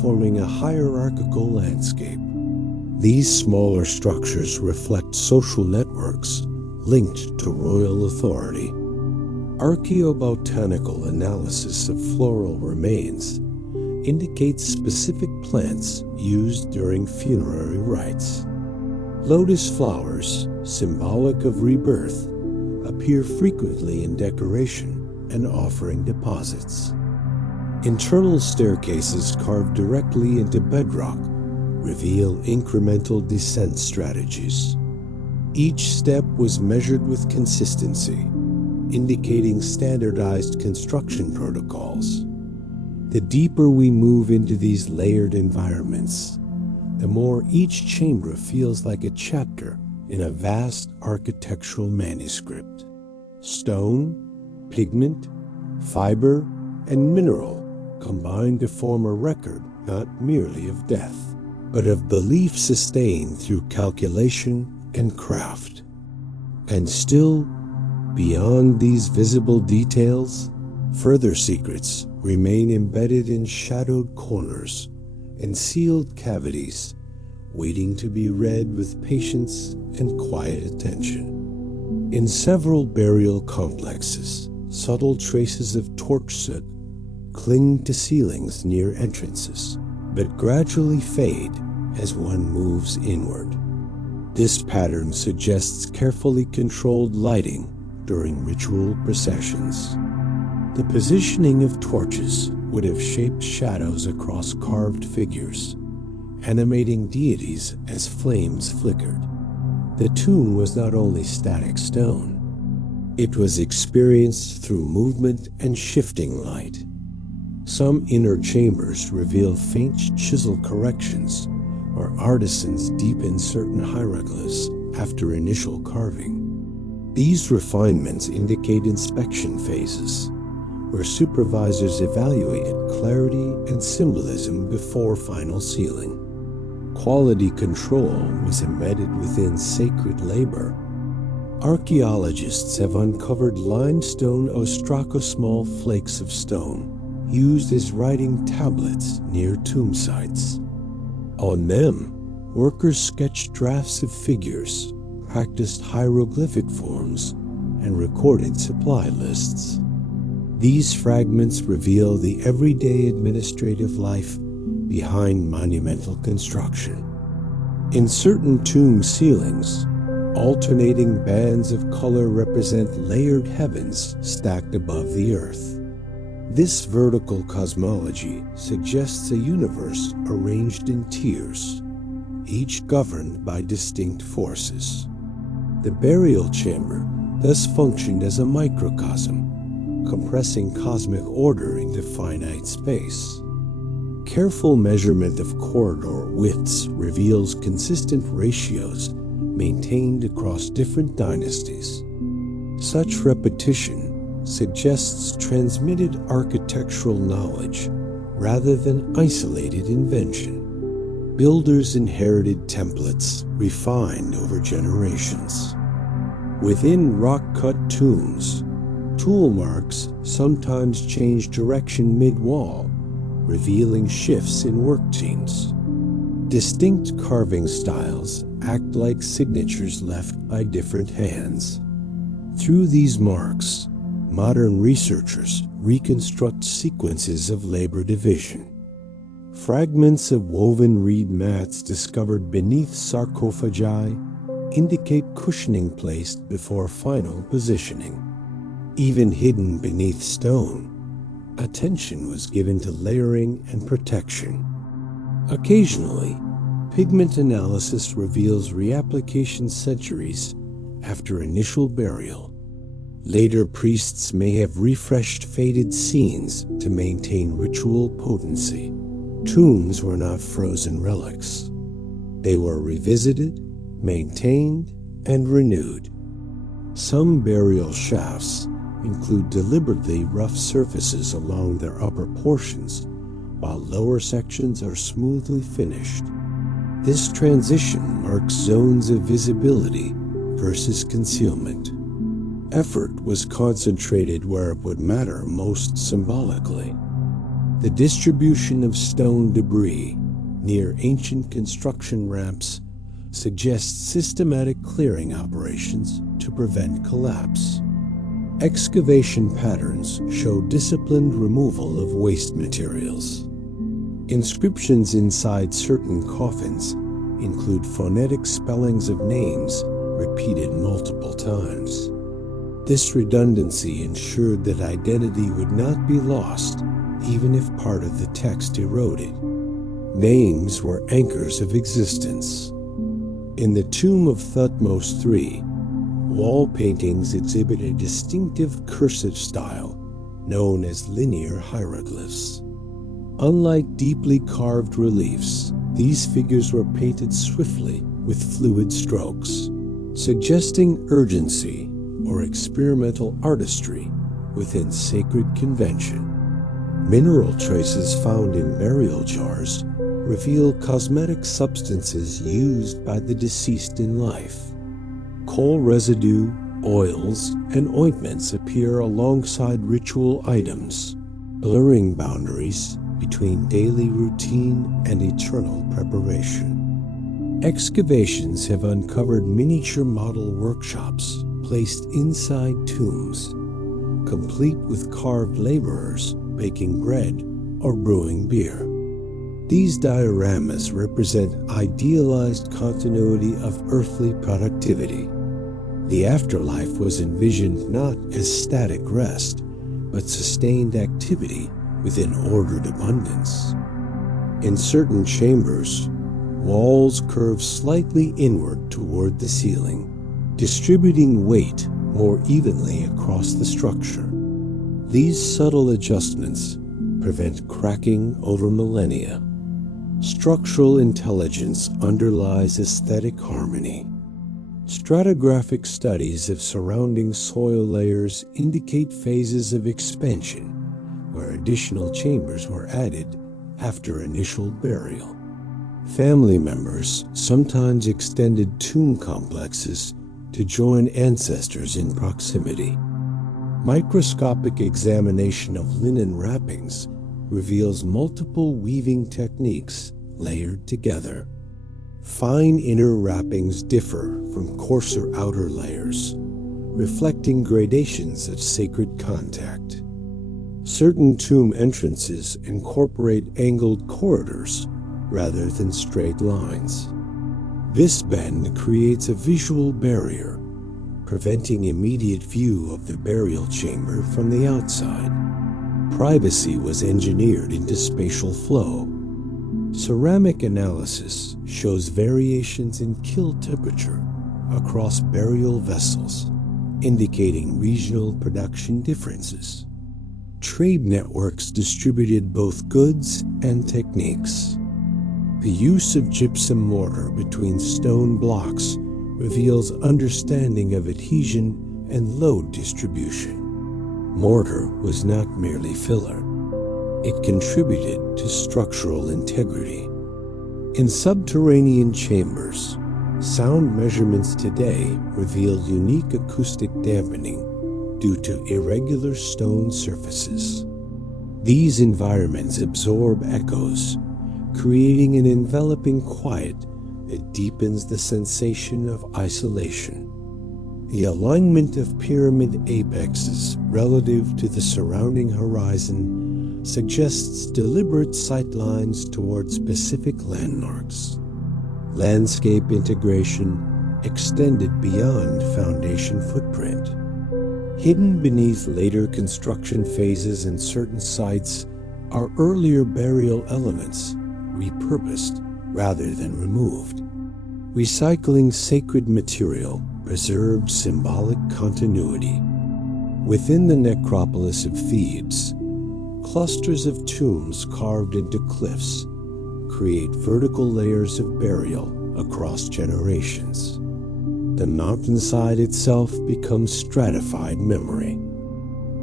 forming a hierarchical landscape. These smaller structures reflect social networks linked to royal authority. Archaeobotanical analysis of floral remains indicates specific plants used during funerary rites. Lotus flowers, symbolic of rebirth, appear frequently in decoration and offering deposits. Internal staircases carved directly into bedrock reveal incremental descent strategies. Each step was measured with consistency, indicating standardized construction protocols. The deeper we move into these layered environments, the more each chamber feels like a chapter in a vast architectural manuscript. Stone, pigment, fiber, and mineral combine to form a record not merely of death, but of belief sustained through calculation and craft. And still, beyond these visible details, further secrets remain embedded in shadowed corners and sealed cavities, waiting to be read with patience and quiet attention. In several burial complexes, subtle traces of torch soot cling to ceilings near entrances, but gradually fade as one moves inward. This pattern suggests carefully controlled lighting during ritual processions. The positioning of torches would have shaped shadows across carved figures, animating deities as flames flickered. The tomb was not only static stone, it was experienced through movement and shifting light. Some inner chambers reveal faint chisel corrections, or artisans deepen certain hieroglyphs after initial carving. These refinements indicate inspection phases, where supervisors evaluated clarity and symbolism before final sealing. Quality control was embedded within sacred labor. Archaeologists have uncovered limestone ostracosmall flakes of stone used as writing tablets near tomb sites. On them, workers sketched drafts of figures, practiced hieroglyphic forms, and recorded supply lists. These fragments reveal the everyday administrative life behind monumental construction. In certain tomb ceilings, alternating bands of color represent layered heavens stacked above the earth. This vertical cosmology suggests a universe arranged in tiers, each governed by distinct forces. The burial chamber thus functioned as a microcosm, compressing cosmic order into finite space. Careful measurement of corridor widths reveals consistent ratios maintained across different dynasties. Such repetition suggests transmitted architectural knowledge rather than isolated invention. Builders inherited templates refined over generations. Within rock-cut tombs, tool marks sometimes change direction mid-wall, revealing shifts in work teams. Distinct carving styles act like signatures left by different hands. Through these marks, modern researchers reconstruct sequences of labor division. Fragments of woven reed mats discovered beneath sarcophagi indicate cushioning placed before final positioning. Even hidden beneath stone, attention was given to layering and protection. Occasionally, pigment analysis reveals reapplication centuries after initial burial. Later priests may have refreshed faded scenes to maintain ritual potency. Tombs were not frozen relics. They were revisited, maintained, and renewed. Some burial shafts include deliberately rough surfaces along their upper portions, while lower sections are smoothly finished. This transition marks zones of visibility versus concealment. Effort was concentrated where it would matter most symbolically. The distribution of stone debris near ancient construction ramps suggests systematic clearing operations to prevent collapse. Excavation patterns show disciplined removal of waste materials. Inscriptions inside certain coffins include phonetic spellings of names repeated multiple times. This redundancy ensured that identity would not be lost, even if part of the text eroded. Names were anchors of existence. In the tomb of Thutmose III, wall paintings exhibit a distinctive cursive style known as linear hieroglyphs. Unlike deeply carved reliefs, These figures were painted swiftly with fluid strokes, suggesting urgency or experimental artistry within sacred convention. Mineral traces found in burial jars reveal cosmetic substances used by the deceased in life. Coal residue, oils, and ointments appear alongside ritual items, blurring boundaries between daily routine and eternal preparation. Excavations have uncovered miniature model workshops placed inside tombs, complete with carved laborers baking bread or brewing beer. These dioramas represent idealized continuity of earthly productivity. The afterlife was envisioned not as static rest, but sustained activity within ordered abundance. In certain chambers, walls curve slightly inward toward the ceiling, distributing weight more evenly across the structure. These subtle adjustments prevent cracking over millennia. Structural intelligence underlies aesthetic harmony. Stratigraphic studies of surrounding soil layers indicate phases of expansion, where additional chambers were added after initial burial. Family members sometimes extended tomb complexes to join ancestors in proximity. Microscopic examination of linen wrappings reveals multiple weaving techniques layered together. Fine inner wrappings differ from coarser outer layers, reflecting gradations of sacred contact. Certain tomb entrances incorporate angled corridors rather than straight lines. This bend creates a visual barrier, preventing immediate view of the burial chamber from the outside. Privacy was engineered into spatial flow. Ceramic analysis shows variations in kill temperature across burial vessels, indicating regional production differences. Trade networks distributed both goods and techniques. The use of gypsum mortar between stone blocks reveals understanding of adhesion and load distribution. Mortar was not merely filler. It contributed to structural integrity. In subterranean chambers, sound measurements today reveal unique acoustic dampening due to irregular stone surfaces. These environments absorb echoes, creating an enveloping quiet that deepens the sensation of isolation. The alignment of pyramid apexes relative to the surrounding horizon suggests deliberate sightlines toward specific landmarks. Landscape integration extended beyond foundation footprint. Hidden beneath later construction phases in certain sites are earlier burial elements, repurposed rather than removed. Recycling sacred material preserved symbolic continuity. Within the necropolis of Thebes, clusters of tombs carved into cliffs create vertical layers of burial across generations. The mountainside itself becomes stratified memory.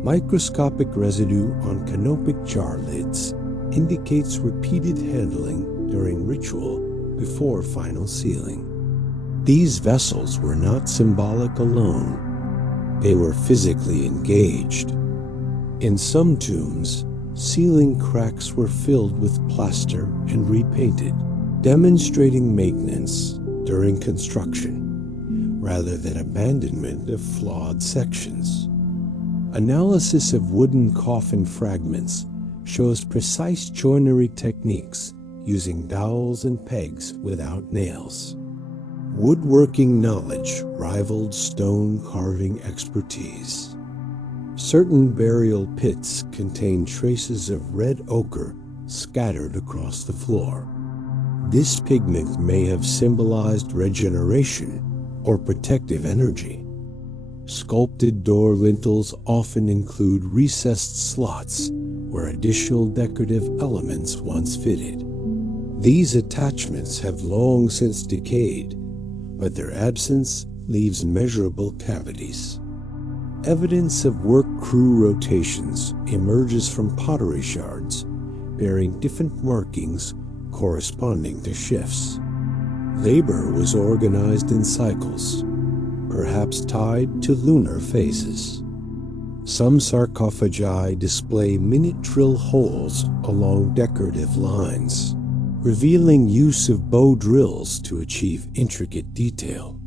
Microscopic residue on canopic jar lids indicates repeated handling during ritual before final sealing. These vessels were not symbolic alone. They were physically engaged. In some tombs, ceiling cracks were filled with plaster and repainted, demonstrating maintenance during construction, rather than abandonment of flawed sections. Analysis of wooden coffin fragments shows precise joinery techniques using dowels and pegs without nails. Woodworking knowledge rivaled stone carving expertise. Certain burial pits contain traces of red ochre scattered across the floor. This pigment may have symbolized regeneration or protective energy. Sculpted door lintels often include recessed slots where additional decorative elements once fitted. These attachments have long since decayed, but their absence leaves measurable cavities. Evidence of work crew rotations emerges from pottery shards, bearing different markings corresponding to shifts. Labor was organized in cycles, perhaps tied to lunar phases. Some sarcophagi display minute drill holes along decorative lines, revealing use of bow drills to achieve intricate detail.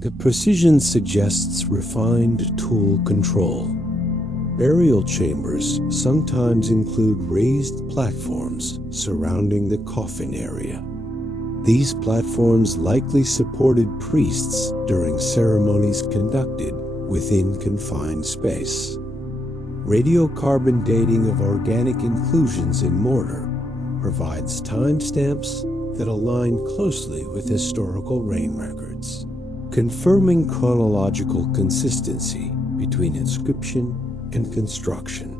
The precision suggests refined tool control. Burial chambers sometimes include raised platforms surrounding the coffin area. These platforms likely supported priests during ceremonies conducted within confined space. Radiocarbon dating of organic inclusions in mortar provides timestamps that align closely with historical rain records, confirming chronological consistency between inscription and construction.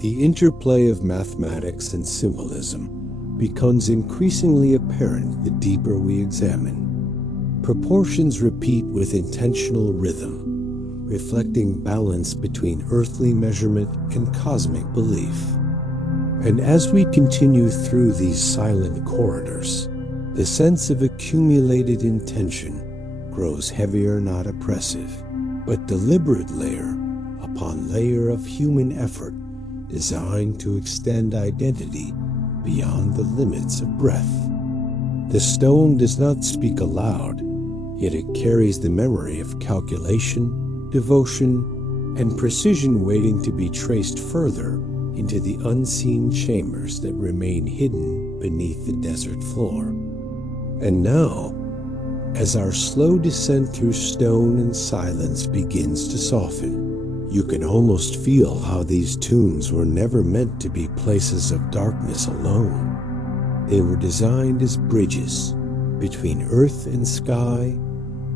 The interplay of mathematics and symbolism becomes increasingly apparent the deeper we examine. Proportions repeat with intentional rhythm, reflecting balance between earthly measurement and cosmic belief. And as we continue through these silent corridors, the sense of accumulated intention grows heavier, not oppressive, but deliberate layer upon layer of human effort designed to extend identity beyond the limits of breath. The stone does not speak aloud, yet it carries the memory of calculation, devotion, and precision waiting to be traced further into the unseen chambers that remain hidden beneath the desert floor. And now, as our slow descent through stone and silence begins to soften, you can almost feel how these tombs were never meant to be places of darkness alone. They were designed as bridges between earth and sky,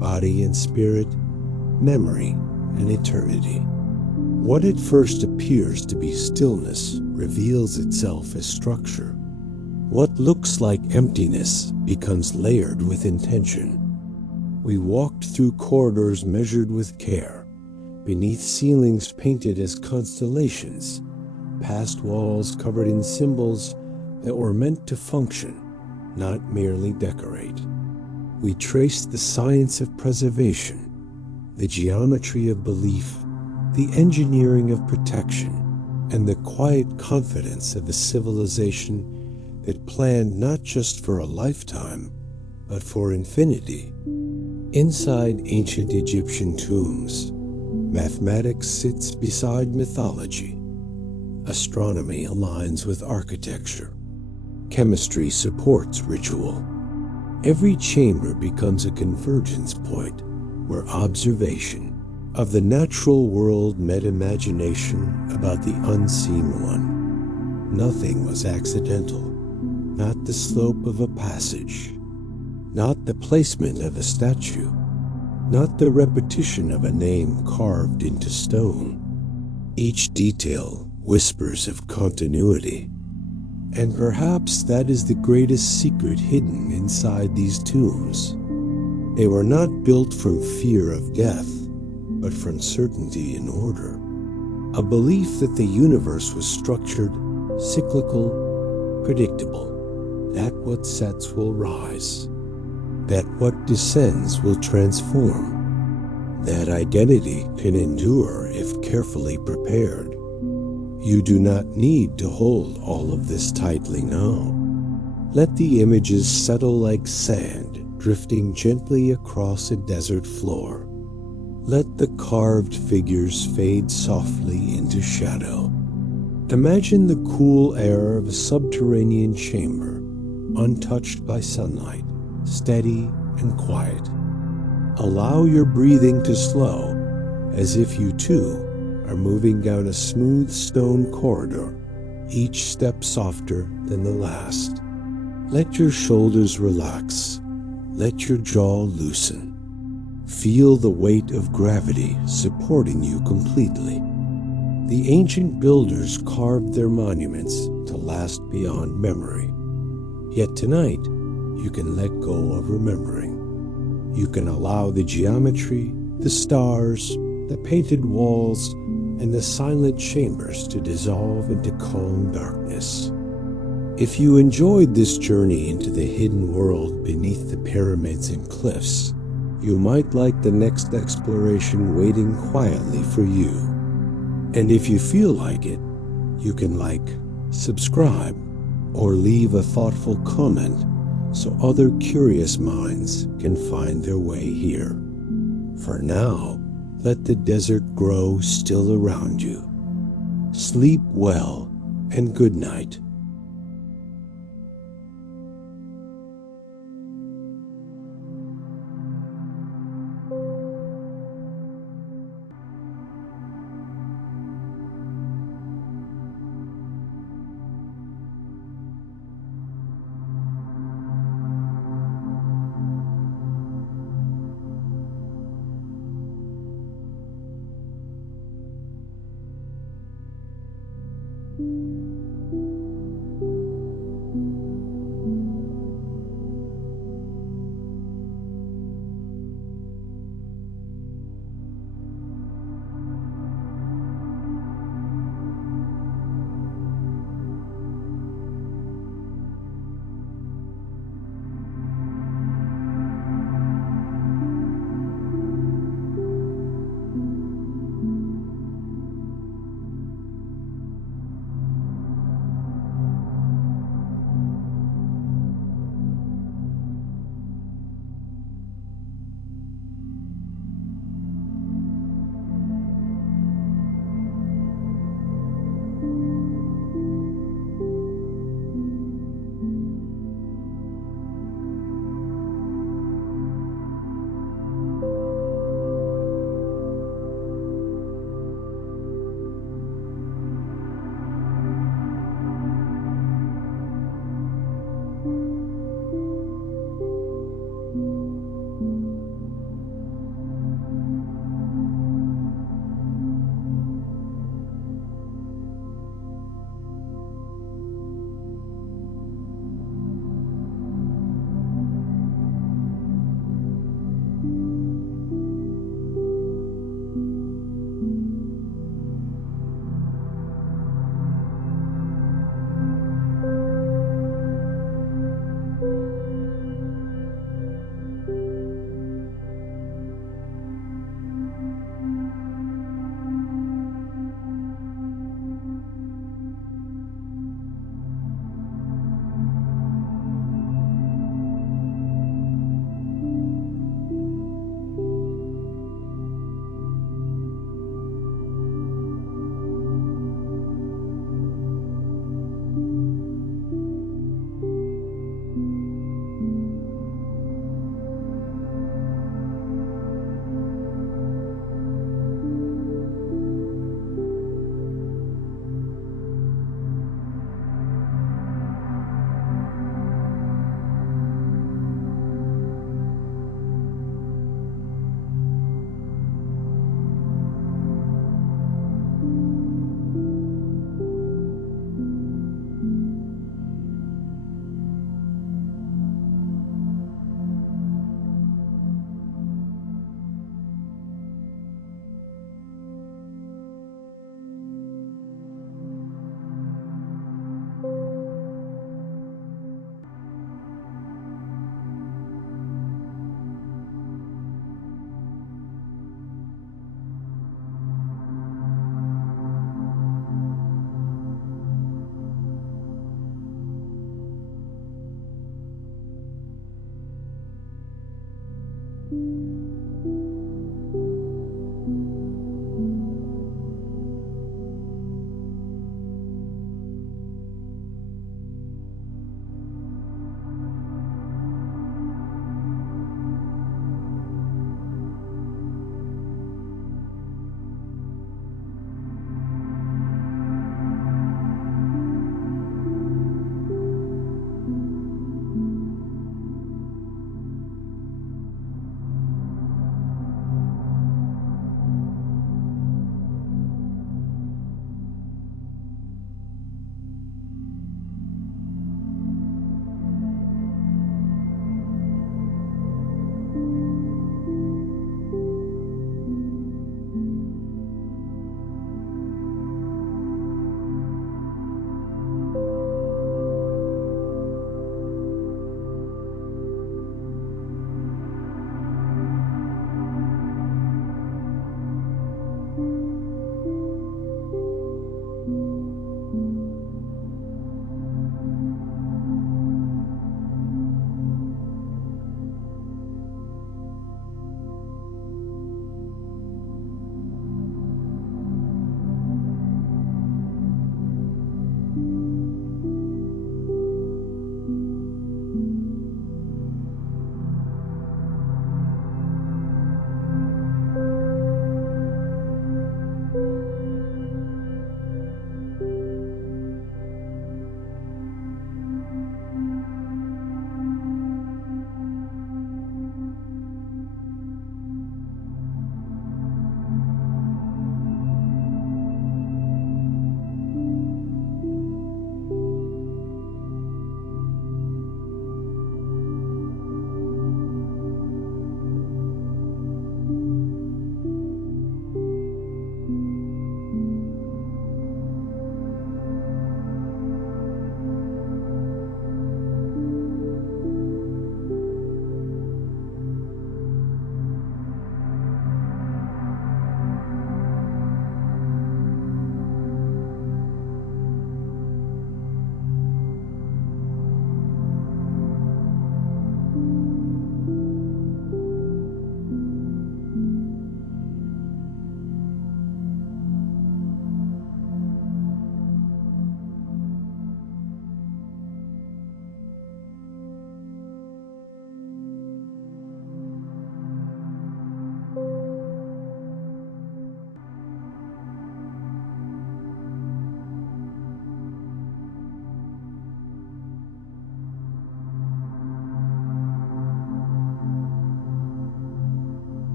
body and spirit, memory and eternity. What at first appears to be stillness reveals itself as structure. What looks like emptiness becomes layered with intention. We walked through corridors measured with care, beneath ceilings painted as constellations, past walls covered in symbols that were meant to function, not merely decorate. We traced the science of preservation, the geometry of belief, the engineering of protection, and the quiet confidence of a civilization that planned not just for a lifetime, but for infinity. Inside ancient Egyptian tombs, mathematics sits beside mythology. Astronomy aligns with architecture. Chemistry supports ritual. Every chamber becomes a convergence point where observation of the natural world met imagination about the unseen one. Nothing was accidental, not the slope of a passage, not the placement of a statue, not the repetition of a name carved into stone. Each detail whispers of continuity. And perhaps that is the greatest secret hidden inside these tombs. They were not built from fear of death, but from certainty and order. A belief that the universe was structured, cyclical, predictable, that what sets will rise, that what descends will transform, that identity can endure if carefully prepared. You do not need to hold all of this tightly now. Let the images settle like sand drifting gently across a desert floor. Let the carved figures fade softly into shadow. Imagine the cool air of a subterranean chamber, untouched by sunlight, steady and quiet. Allow your breathing to slow, as if you too are moving down a smooth stone corridor, each step softer than the last. Let your shoulders relax. Let your jaw loosen. Feel the weight of gravity supporting you completely. The ancient builders carved their monuments to last beyond memory. Yet tonight, you can let go of remembering. You can allow the geometry, the stars, the painted walls, and the silent chambers to dissolve into calm darkness. If you enjoyed this journey into the hidden world beneath the pyramids and cliffs, you might like the next exploration waiting quietly for you. And if you feel like it, you can like, subscribe, or leave a thoughtful comment so other curious minds can find their way here. For now, let the desert grow still around you. Sleep well and good night.